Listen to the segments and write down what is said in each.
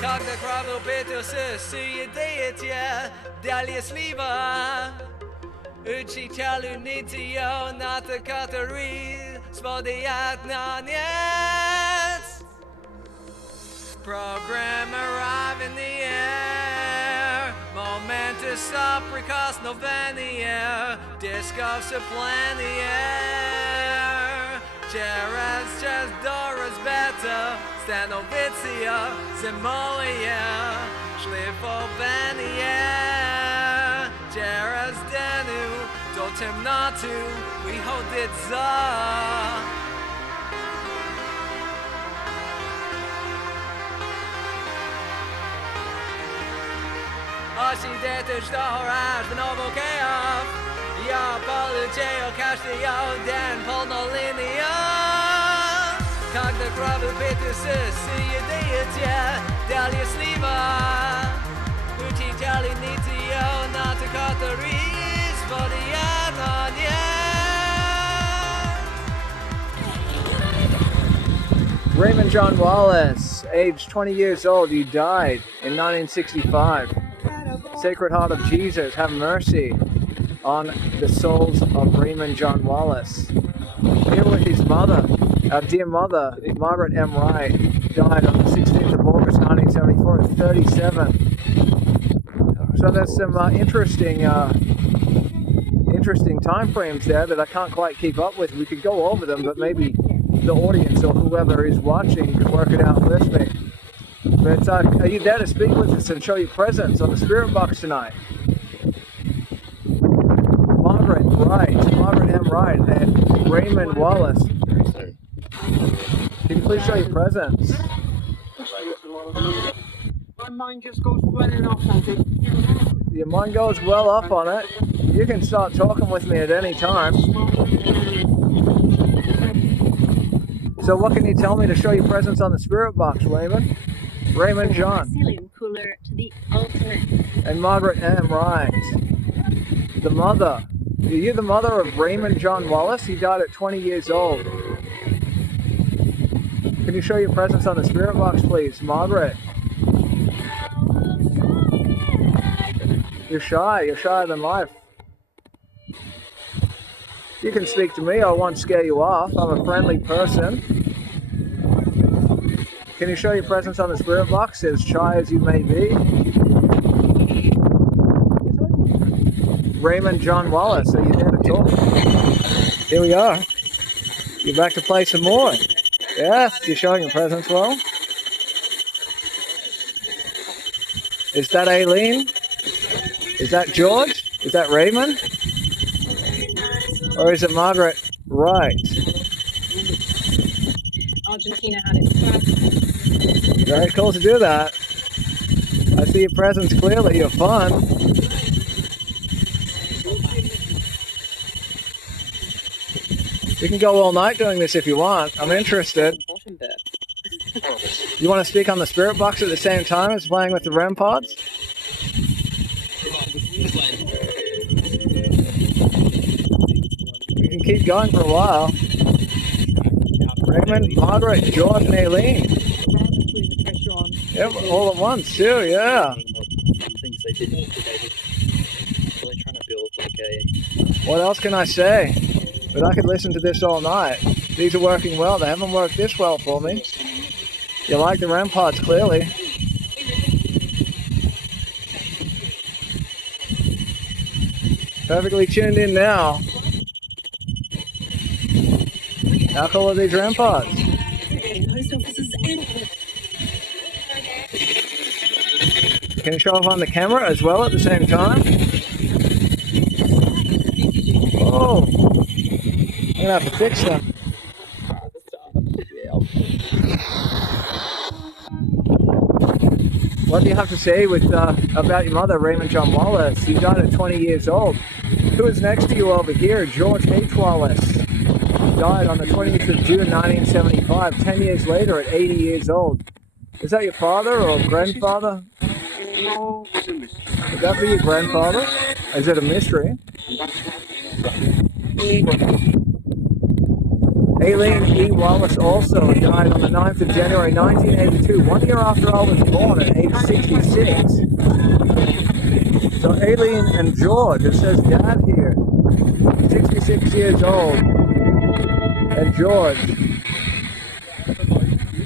Когда кровь упитался, суетите, далее слива. Учителю нитьё, ната который сводят на нет. Program arrive in the air. Momentous up, pricosnova in the air. Disco supplant the air. Cheras, just Dora's better. Stanovitsia, Zimoia. Schlifo in the air. Cheras denu, dotem natu. We hold it za. Asi dete storaż benowo keof. Ja poluteo castillo den polnolinio. Когда кровь упитался, суетите, далее слива. Учителю нитьё, ната который сводят на нет. Raymond John Wallace, age 20 years old, you died in 1965. Sacred Heart of Jesus, have mercy on the souls of Raymond John Wallace. Here with his mother, our dear mother, Margaret M. Wright, died on the 16th of August 1974 at 37. So there's some interesting time frames there that I can't quite keep up with. We could go over them, but maybe the audience or whoever is watching could work it out with me. But are you there to speak with us and show your presence on the Spirit Box tonight? Margaret Wright, Margaret M. Wright, and Raymond Wallace. Can you please show your presence? My mind just goes running off on it. Your mind goes well up on it. You can start talking with me at any time. So what can you tell me to show your presence on the Spirit Box, Raymond? Raymond John. Ceiling cooler to the ultimate. And Margaret M. Wright. The mother. Are you the mother of Raymond John Wallace? He died at 20 years old. Can you show your presence on the Spirit Box, please? Margaret. You're shy. You're shyer than life. You can speak to me. I won't scare you off. I'm a friendly person. Can you show your presence on the Spirit Box, as shy as you may be? Raymond John Wallace, are you there to talk? Here we are. You're back to play some more. Yes, you're showing your presence well. Is that Aileen? Is that George? Is that Raymond? Or is it Margaret Wright? Argentina had its first. Very cool to do that. I see your presence clearly. You're fun. We can go all night doing this if you want. I'm interested. You want to speak on the Spirit Box at the same time as playing with the REM pods? We can keep going for a while. Raymond, Margaret, George, and Aileen. Yep, all at once too, yeah. Things they did really trying to build like a... What else can I say? But I could listen to this all night. These are working well. They haven't worked this well for me. You like the REM pods, clearly. Perfectly tuned in now. How cool are these REM pods? Post offices and... Can you show off on the camera as well at the same time? Oh! I'm gonna have to fix them. What do you have to say with about your mother, Raymond John Wallace? He died at 20 years old. Who is next to you over here? George H. Wallace. Died on the 20th of June 1975, 10 years later at 80 years old. Is that your father or grandfather? Would that be your grandfather? Is it a mystery? Aileen E. Wallace also died on the 9th of January 1982, 1 year after I was born at age 66. So Aileen and George, it says dad here, 66 years old. And George,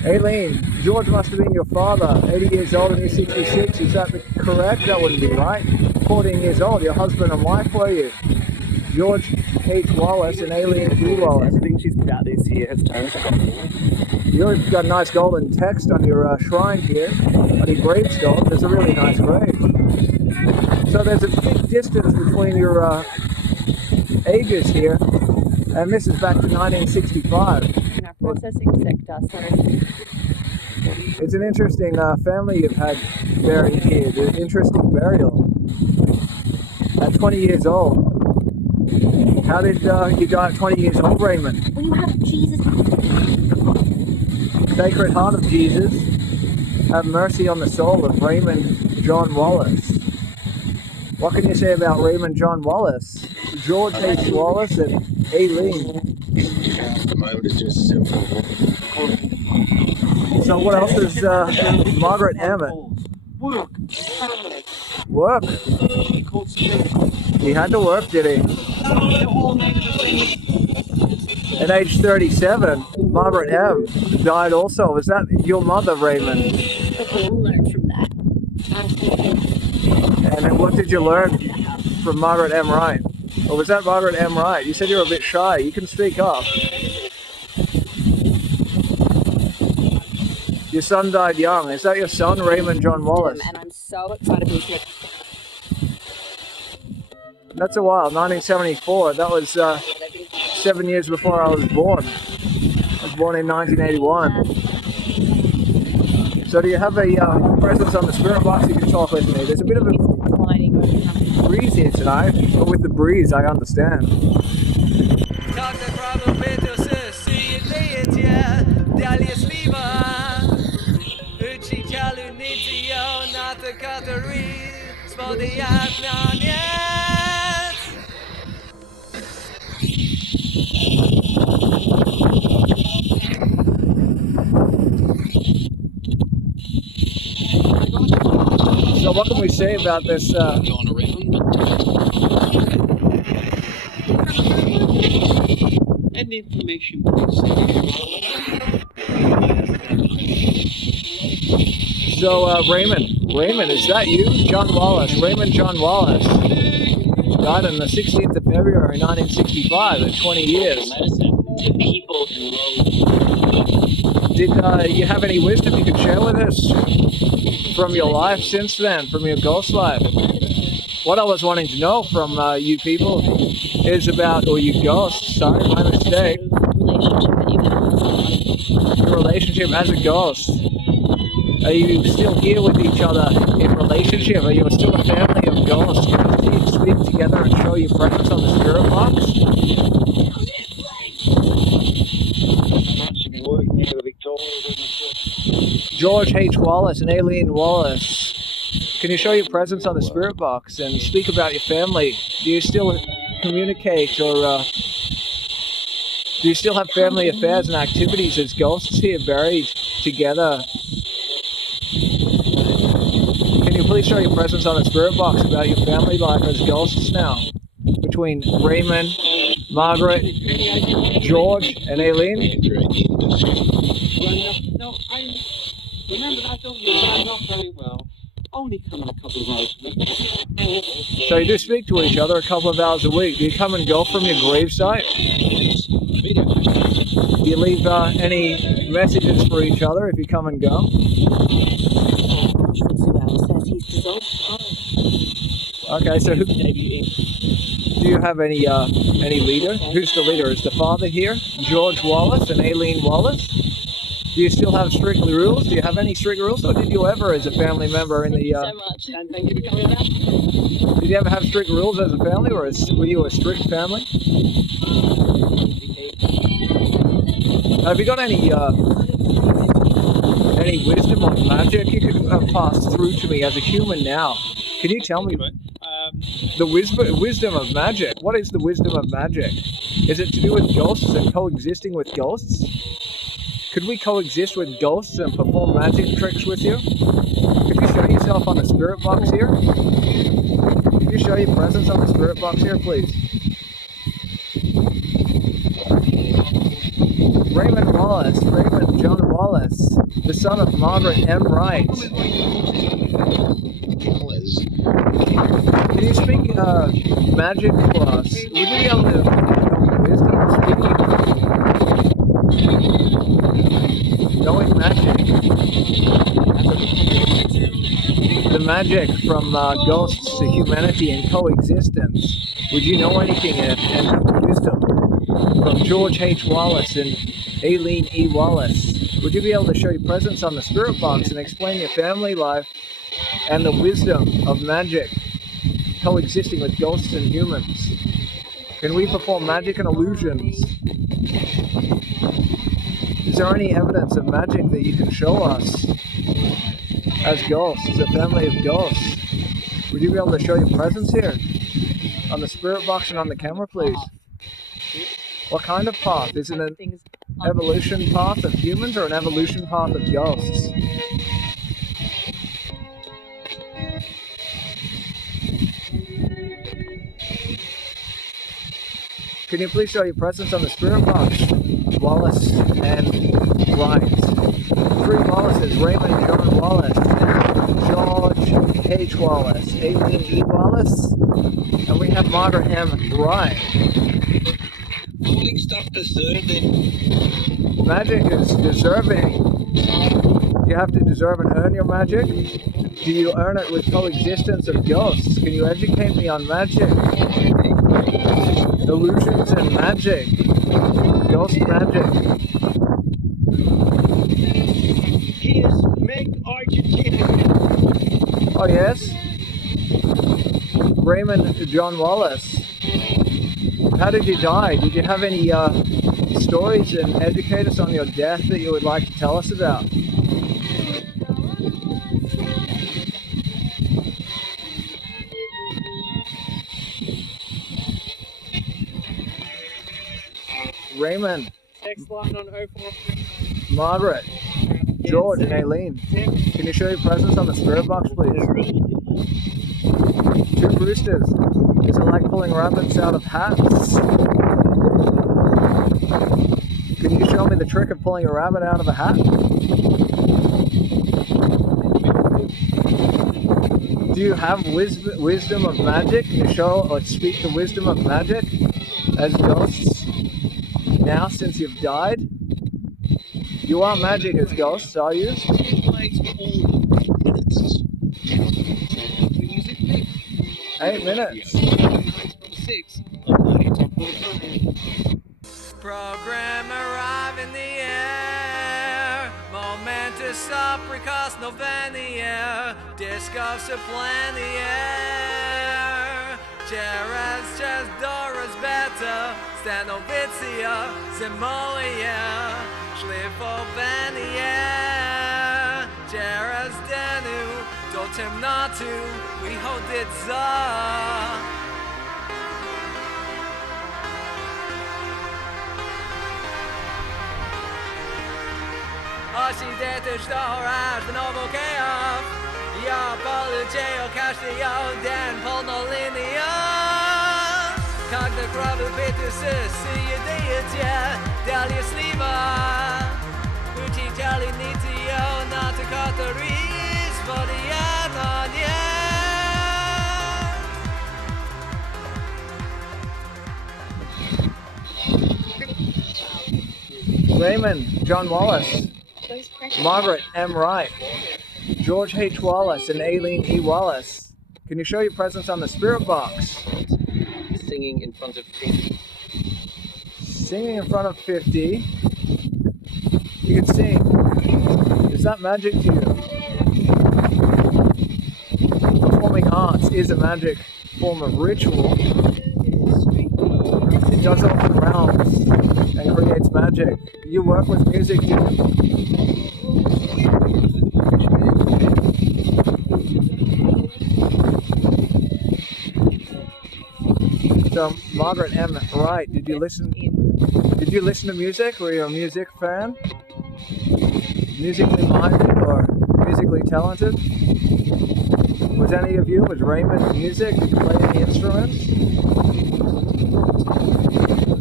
Aileen, George must have been your father, 80 years old and you're 66, is that correct? That wouldn't be right. 14 years old, your husband and wife were you? George H. Wallace and Aileen E. Wallace. Everything she's put out this year has turned to gold. You've got a nice golden text on your shrine here, on your gravestone. There's a really nice grave. So there's a big distance between your ages here, and this is back to 1965. In our processing sector, sorry. It's an interesting family you've had buried here, an interesting burial. At 20 years old. How did you die at 20 years old, Raymond? When you have Jesus. Sacred Heart of Jesus, have mercy on the soul of Raymond John Wallace. What can you say about Raymond John Wallace? George H. Wallace and Aileen. At the moment, it's just simple. So what else is Margaret Emmett? Work. Work? He called some He had to work, did he? At age 37, Margaret M. died also. Was that your mother, Raymond? Okay, we'll learn from that. And then what did you learn from Margaret M. Wright? Or was that Margaret M. Wright? You said you were a bit shy. You can speak up. Your son died young. Is that your son, Raymond John Wallace? And I'm so excited he's here. That's a while. 1974. That was 7 years before I was born. I was born in 1981. So do you have a presence on the spirit box you can talk with me? There's a bit of a breeze here tonight, but with the breeze I understand. So what can we say about this? Going around. and information. So Raymond, is that you? John Wallace, Raymond John Wallace. Died on the 16th of February 1965 at 20 years. People Did you have any wisdom you could share with us from your life since then, from your ghost life? What I was wanting to know from you people is about, or you ghosts, sorry, my mistake, your relationship as a ghost. Are you still here with each other in relationship? Are you still a family of ghosts? Can you speak together and show your presence on the spirit box? George H. Wallace and Aileen Wallace. Can you show your presence on the spirit box and speak about your family? Do you still communicate, or do you still have family affairs and activities as ghosts here buried together? Can you please show your presence on the spirit box about your family life as ghosts now? Between Raymond, Margaret, George, and Aileen? No, I remember I don't know not very well. Only come in a couple of hours a week. So you do speak to each other a couple of hours a week. Do you come and go from your gravesite? Do you leave any messages for each other if you come and go? Okay, so do you have any leader? Who's the leader? Is the father here? George Wallace and Aileen Wallace? Do you still have strict rules? Do you have any strict rules? Or did you ever, as a family member in the... so much. And thank you for coming back. Did you ever have strict rules as a family, or were you a strict family? Have you got any wisdom or magic you could pass through to me as a human now? Can you tell me the wisdom of magic? What is the wisdom of magic? Is it to do with ghosts and coexisting with ghosts? Could we coexist with ghosts and perform magic tricks with you? Could you show yourself on the spirit box here? Could you show your presence on the spirit box here, please? Raymond John Wallace, the son of Margaret M. Wright. Can you speak magic to us? Would you be able to know wisdom of speaking? Knowing magic. The magic from ghosts to humanity and coexistence. Would you know anything and have wisdom? From George H. Wallace and Aileen E. Wallace. Would you be able to show your presence on the spirit box and explain your family life and the wisdom of magic coexisting with ghosts and humans? Can we perform magic and illusions? Is there any evidence of magic that you can show us as ghosts, as a family of ghosts? Would you be able to show your presence here on the spirit box and on the camera, please? What kind of path? Is it an evolution path of humans or an evolution path of ghosts? Can you please show your presence on the spirit box? Wallace and Wright. Three Wallaces, Raymond John Wallace, George H. Wallace, Aileen E. Wallace, and we have Margaret M. Wright. Holding stuff deserving. Magic is deserving. You have to deserve and earn your magic. Do you earn it with coexistence of ghosts? Can you educate me on magic? Illusions and magic. Ghost magic. Yes, make Argentina. Oh yes? Raymond John Wallace. How did you die? Did you have any stories and educate us on your death that you would like to tell us about? Raymond, Text line on 0439. Margaret, George, and Aileen. Can you show your presence on the spirit box, please? Two roosters. Is it like pulling rabbits out of hats? Can you show me the trick of pulling a rabbit out of a hat? Do you have wisdom of magic? Can you show or speak the wisdom of magic as ghosts now since you've died? You are magic as ghosts, are you? 8 minutes. Program arrive in the air. Momentous stop because no venier. Disco supplant the air. Cheras, Ches, Doris, Beta. Stanovitia, Simoia. Schlifo, Venier. Cheras, Denu. Dotem Natu. We hold it za. Asidetisch Doraj, Benovokeov, Ja, Polugeo, Castillo, Dan, Polnolinia, Kogda Kravu, Petus, Siya, Dalia Sliva, Uchi, Jali, Nitio, Natakataris, Vodianonia. Raymond John Wallace, Margaret M. Wright, George H. Wallace, and Aileen E. Wallace. Can you show your presence on the spirit box? Singing in front of 50. Singing in front of 50. You can sing. Is that magic to you? Performing arts is a magic form of ritual. It does open realms and creates magic. You work with music, do you? So Margaret M. Wright, did you listen to music? Were you a music fan? Musically minded or musically talented? Was any of you? Was Raymond music? Did you play any instruments?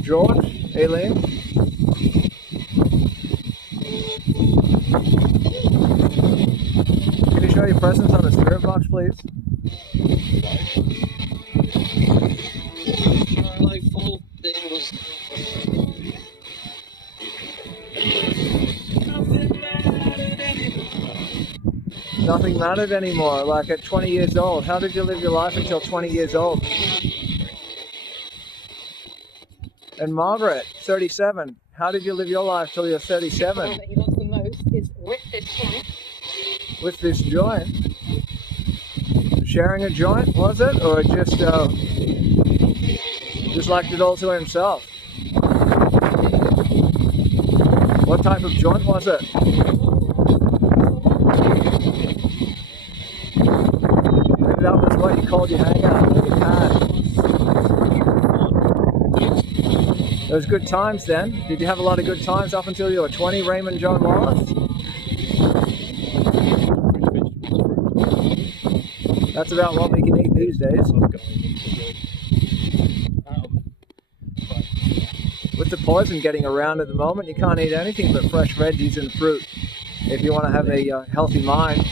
George? Aileen? Can you show your presence on the spirit box, please? Nothing mattered anymore, like at 20 years old. How did you live your life until 20 years old? And Margaret, 37. How did you live your life till you're 37? That he loves the most is with this joint. With this joint? Sharing a joint, was it? Or just liked it all to himself? What type of joint was it? Maybe that was what you called your hangout with your pad. Those good times then. Did you have a lot of good times up until you were 20, Raymond John Wallace? That's about what we can eat these days. With the poison getting around at the moment, you can't eat anything but fresh veggies and fruit if you want to have a healthy mind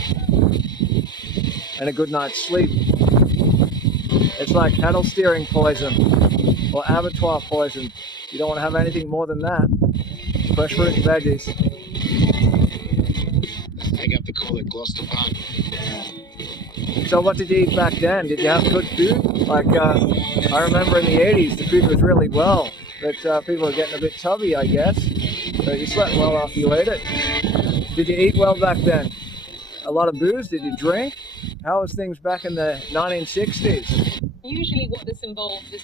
and a good night's sleep. It's like cattle steering poison or abattoir poison. You don't want to have anything more than that. Fresh fruit and veggies. I got to call it Gloucester Park. So what did you eat back then? Did you have good food? Like, I remember in the 80s, the food was really well, but people were getting a bit tubby, I guess. But you slept well after you ate it. Did you eat well back then? A lot of booze? Did you drink? How was things back in the 1960s? Usually what this involves is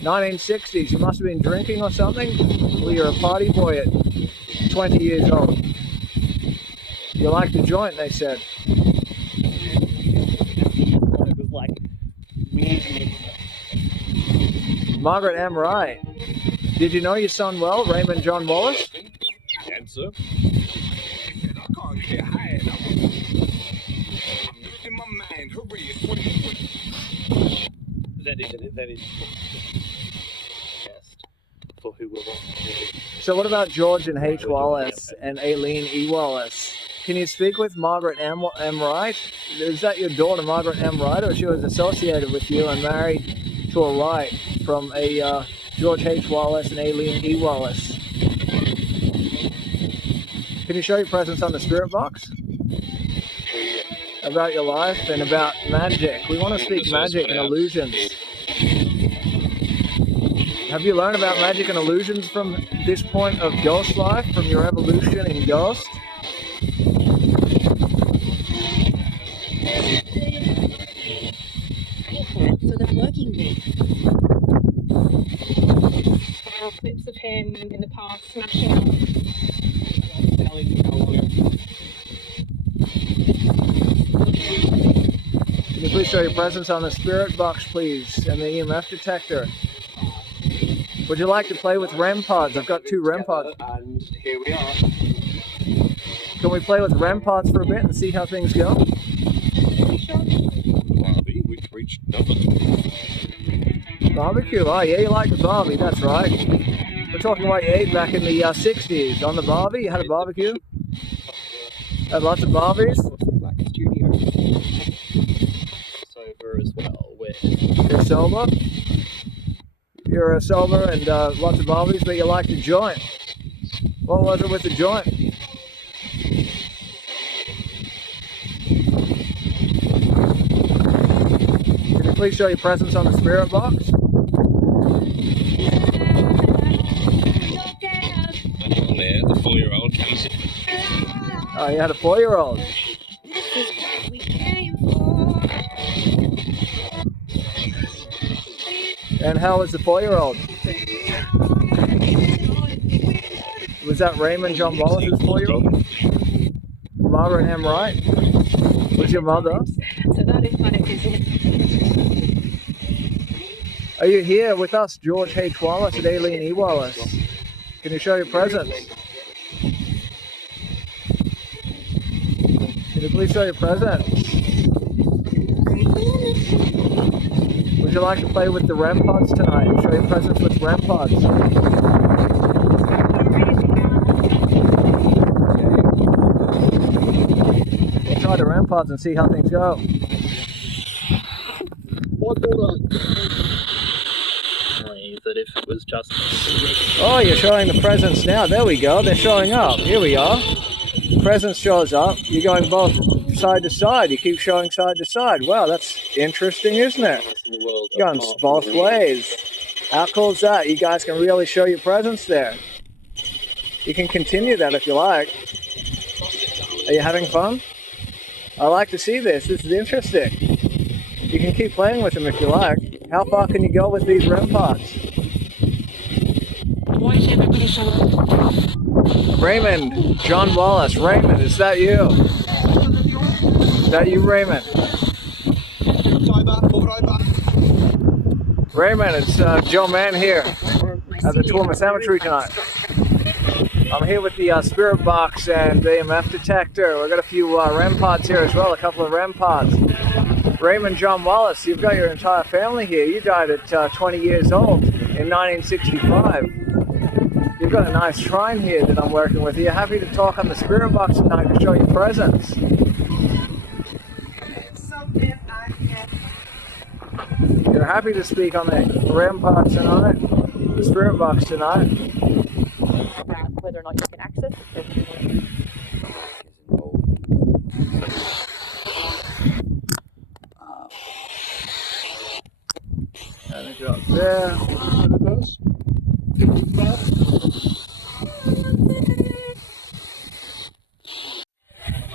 1960s, you must have been drinking or something? Well, you're a party boy at 20 years old. You liked the joint, they said. It was like weird. Margaret M. Wright, did you know your son well, Raymond John Wallace? Answer. I can't get high enough. I'm losing my mind. Hurry, That is best for who we're watching. So what about George and H. Wallace and Aileen E. Wallace? Can you speak with Margaret M. Wright? Is that your daughter, Margaret M. Wright, or she was associated with you and married to a Wright from a George H. Wallace and Aileen E. Wallace? Can you show your presence on the spirit box? About your life and about magic. We want to speak magic and illusions. Have you learned about magic and illusions from this point of ghost life, from your evolution in ghost? for the working week. Clips of him in the past smashing up. Can you please show your presence on the spirit box, please, and the EMF detector? Would you like to play with REM pods? I've got 2 REM pods. And here we are. Can we play with REM pods for a bit and see how things go? Barbie, we've reached number. Barbecue, oh yeah, you like the Barbie, that's right. We're talking about you ate back in the 60s. On the Barbie, you had a barbecue? Had lots of Barbies? Black Studio. Sober as well. You're sober? You're sober and lots of Barbies, but you like the joint. What was it with the joint? Can you please show your presence on the spirit box? There, the 4-year-old comes in. Oh, you had a 4-year-old. And how was the 4-year-old? Was that Raymond John Wallace's 4-year-old? Margaret M. Wright? Was your mother? So that is kind of his. Are you here with us, George H. Wallace and Aileen E. Wallace? Can you show your presence? Can you please show your presence? Would you like to play with the REM pods tonight? Show your presence with REM pods. We'll try the REM pods and see how things go. That if it was just... Oh, you're showing the presence now. There we go. They're showing up. Here we are. Presence shows up. You're going both side to side. You keep showing side to side. Wow, that's interesting, isn't it? You're going both ways. How cool is that? You guys can really show your presence there. You can continue that if you like. Are you having fun? I like to see this. This is interesting. You can keep playing with them if you like. How far can you go with these REM pods? Raymond, John Wallace. Raymond, is that you? Is that you, Raymond? Raymond, it's Joe Mann here at the Tourma Cemetery tonight. I'm here with the Spirit Box and the EMF detector. We've got a few REM pods here as well, a couple of REM pods. Raymond John Wallace, you've got your entire family here. You died at 20 years old in 1965. You've got a nice shrine here that I'm working with. Are you happy to talk on the Spirit Box tonight to show your presence? You're happy to speak on the REM pod tonight? The Spirit Box tonight? About whether or not you can access it. And it goes there.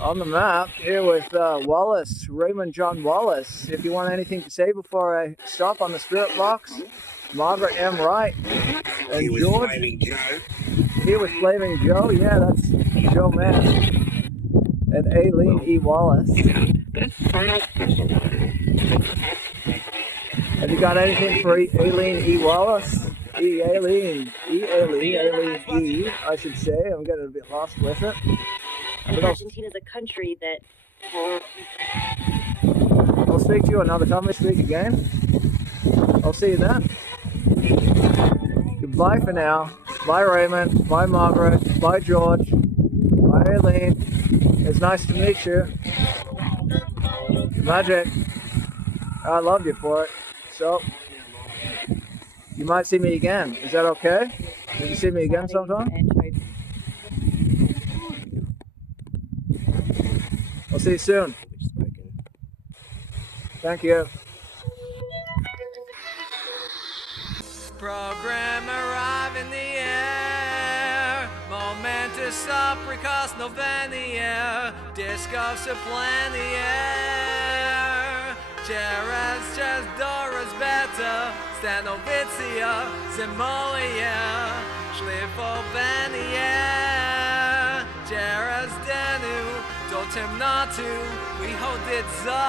On the map, here with Wallace, Raymond John Wallace. If you want anything to say before I stop on the Spirit Box, Margaret M. Wright and George. Here with Flaming Joe, yeah, that's Joe Mann. And Aileen E. Wallace. Have you got anything for Aileen E. Wallace? Aileen E, I should say. I'm getting a bit lost with it. Argentina is a country that... I'll speak to you another time. We speak again. I'll see you then. Goodbye for now. Bye Raymond. Bye Margaret. Bye George. Bye Aileen. It's nice to meet you. Magic. I love you for it. So, you might see me again. Is that okay? Will you see me again sometime? I'll see you soon. Thank you. Program arrive in the air. Momentous stop, precauce no venier. Disco supplant the air. Cheras, chest, Doras, better. Stanovitia, Zimoia. Schlifo, venier. Cheras, denu. Dotem natu. We hold it za.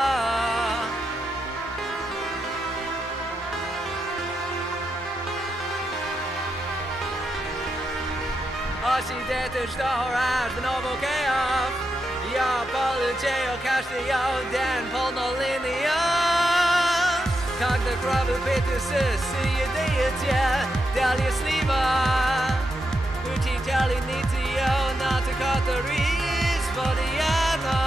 Osidete storaż w nowokeach. Ja poleciał każdy den polnolinija. Когда крови питися, сидите, дали слива. Учителі ніціо, на те катаріс, водіяна.